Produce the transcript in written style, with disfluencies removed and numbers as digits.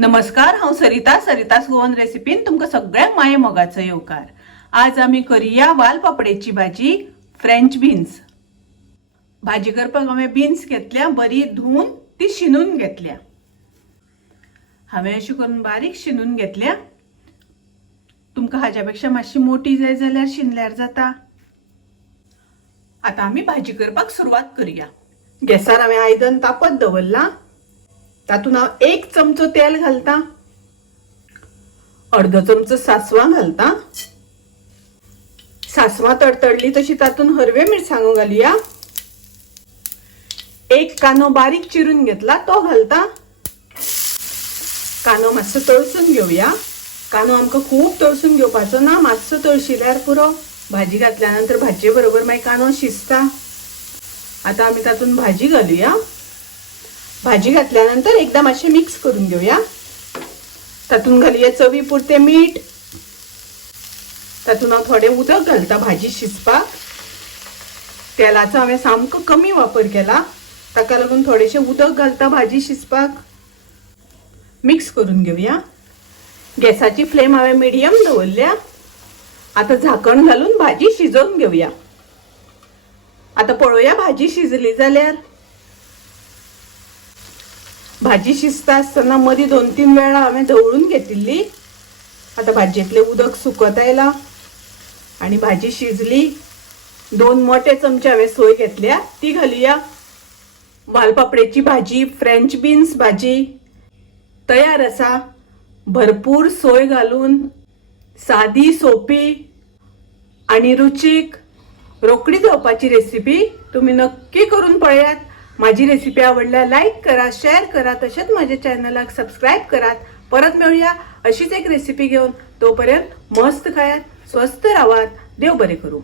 नमस्कार, हांव सरितास गोवन रेसिपीन तुमकां सगळ्यांक माये मोगाचो येवकार। आज आमी करुया वालपापडेची भाजी, फ्रेंच बीन्स। भाजी करपाक हांवें बीन्स घेतल्या, बरी धुवन ती शिनून घेतल्या। हांवें अशी करून बारीक शिनून घेतल्या। तुमकां हाच्या पेक्षा मातशी मोठी जाय जाल्यार शिनल्यार जाता। आता आमी भाजी करपाक सुरवात करूया। गॅसार हांवें आयदन तापत दवरला। तातून हांव 1 चमचो तेल घालता, अर्धो चमचो सासवां घालता। सासवां तडतडली तशी तातून हरवे मिरसांगो घालुया। 1 कांदो बारीक चिरून घेतला तो घालता। कांदो मातसो तळसून घेवया। कांदो आमकां खूब तळसून घेवपाचो ना, मातसो तळशिल्यार पुरो। भाजी घातल्यानंतर भाजये बरोबर मागीर कांदो शिजता। आता आमी तातून भाजी घालुया। भाजी घातल्यानंतर एकदा मातशे मिक्स करून घेऊया। तातून घालुया चवी पुरते मीठ। तातून हांव थोडे उदक घालता भाजी शिजपाक। तेलाचो हांवें सामको कमी वापर केला, ताका लागून थोडेशे उदक घालता भाजी शिजपाक। मिक्स करून घेऊया। गॅसाची फ्लेम हांवें मिडियम दवरल्या। आता झाकण घालून भाजी शिजोवन घेऊया। आता पळोवया भाजी शिजली जाल्यार। भाजी शिजता आसतना मदीं 2-3 वेळा हांवें ढवळून घेतिल्ली। आता भाजयेतले उदक सुकत आयला आणि भाजी शिजली। 2 मोठे चमचे हांवें सोय घेतल्या, ती घालुया। वालपापडेची भाजी, फ्रेंच बीन्स भाजी तयार आसा। भरपूर सोय घालून सादी, सोपी आणि रुचीक रोकडी जावपाची रेसिपी तुम्ही नक्की करून पळयात। माझी रेसिपी आवडल्यार लाईक करा, शेअर करा, तसेच माझ्या चॅनलाक सबस्क्राईब करा। परत मिळूया अशीच एक रेसिपी घेऊन। तोपर्यंत मस्त खायात, स्वस्त राहात, देव बरे करू।